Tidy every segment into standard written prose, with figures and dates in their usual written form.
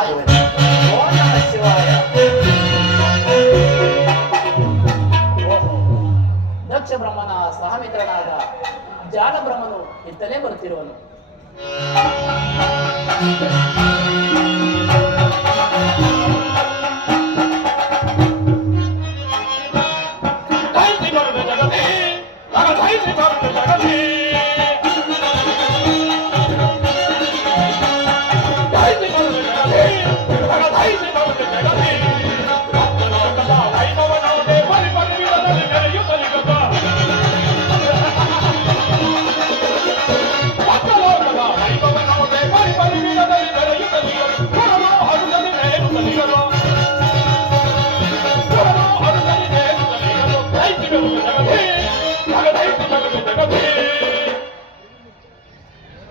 ಆಗುವೆನು. ಓಂ ನಮಃ ಶಿವಾಯ. ಓಹೋ, ದಕ್ಷ ಬ್ರಹ್ಮನ ಸಹಮಿತ್ರನಾದ ಜಾಲ ಬ್ರಹ್ಮನು ಇತ್ತಲೇ ಬರುತ್ತಿರುವನು.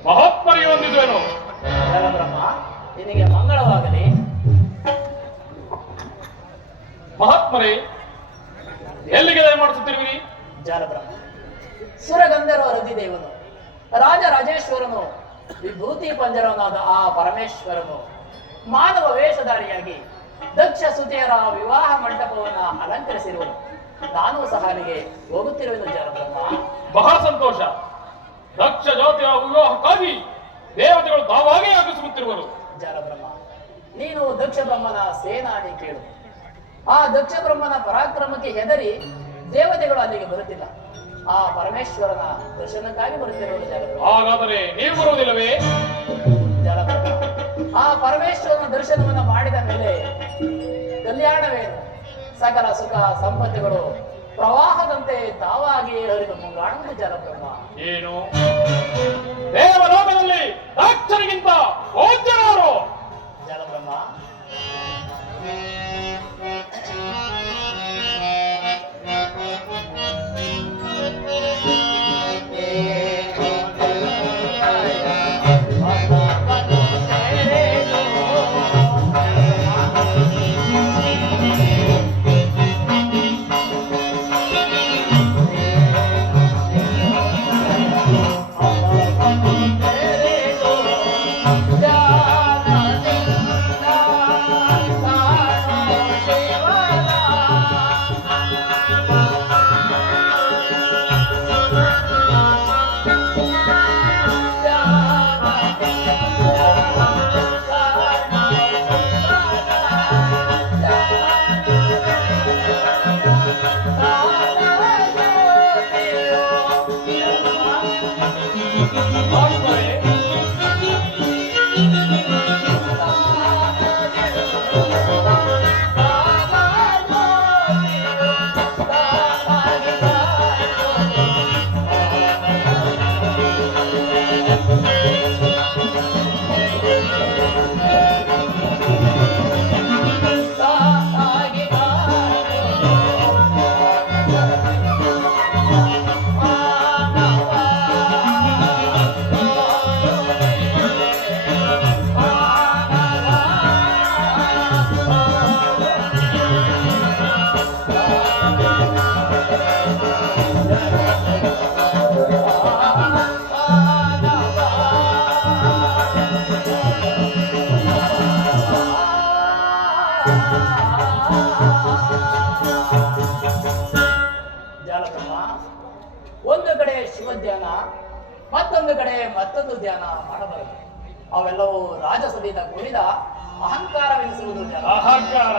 ಮಹಾತ್ಮರಿಗೆ ವಂದಿಸುವೆನು. ಬ್ರಹ್ಮ, ನಿನಗೆ ಮಂಗಳವಾಗಲಿ. ಮಹಾತ್ಮರೇ, ಎಲ್ಲಿಗೆ ದಯ ಮಾಡಿಸುತ್ತಿರುವಿರಿ? ಜಾಲಬ್ರಹ್ಮ, ಸುರಗಂಧರ್ವ ರತಿದೇವನು, ರಾಜರಾಜೇಶ್ವರನು, ವಿಭೂತಿ ಪಂಜರವನಾದ ಆ ಪರಮೇಶ್ವರನು ಮಾನವ ವೇಷಧಾರಿಯಾಗಿ ದಕ್ಷ ಸುತಿಯರ ವಿವಾಹ ಮಂಟಪವನ್ನ ಅಲಂಕರಿಸಿರುವನು. ನಾನು ಸಹ ಅಲ್ಲಿಗೆ ಹೋಗುತ್ತಿರುವೆನು ಜಾಲಬ್ರಹ್ಮ. ಬಹಳ ಸಂತೋಷ. ದಕ್ಷ ಜಾತಿಯ ವಿವಾಹಕ್ಕಾಗಿ ದೇವತೆಗಳು ತಾವಾಗೇ ಆಗಮಿಸುತ್ತಿರುವರು. ಜಾಲಬ್ರಹ್ಮ, ನೀನು ದಕ್ಷ ಬ್ರಹ್ಮನ ಸೇನಾನಿ ಕೇಳು. ಆ ದಕ್ಷ ಬ್ರಹ್ಮನ ಪರಾಕ್ರಮಕ್ಕೆ ಹೆದರಿ ದೇವತೆಗಳು ಅಲ್ಲಿಗೆ ಬರುತ್ತಿಲ್ಲ. ಆ ಪರಮೇಶ್ವರನ ದರ್ಶನಕ್ಕಾಗಿ ಬರುತ್ತಿರುವುದು ಜಾಲಬ್ರಹ್ಮ. ಹಾಗಾದರೆ ನೀವು ಬರುವುದಿಲ್ಲವೇ? ಜಾಲಬ್ರಹ್ಮ, ಆ ಪರಮೇಶ್ವರನ ದರ್ಶನವನ್ನ ಮಾಡಿದ ಮೇಲೆ ಕಲ್ಯಾಣವೇನು, ಸಕಲ ಸುಖ ಸಂಪತ್ತುಗಳು ಪ್ರವಾಹದಂತೆ ತಾವಾಗಿಯೇ ಹರಿದು ಮುಂಗಾಣುವುದು ಜಾಲಬ್ರಹ್ಮ. ಏನು ದೇವಲೋಕದಲ್ಲಿ ದಕ್ಷರಿಗಿಂತ ಪೂಜ್ಯರಾರು? ಜಾಲಬ್ರಹ್ಮ, ಜಾಲಬ್ರಹ್ಮ, ಒಂದು ಕಡೆ ಶಿವಧ್ಯಾನ, ಮತ್ತೊಂದು ಕಡೆ ಮತ್ತೊಂದು ಧ್ಯಾನ ಮಾಡಬಾರದು. ಅವೆಲ್ಲವೂ ರಾಜಸದಿಂದ ಕೂಡಿದ ಅಹಂಕಾರವೆನಿಸುವುದು ಜಾಲ. ಅಹಂಕಾರ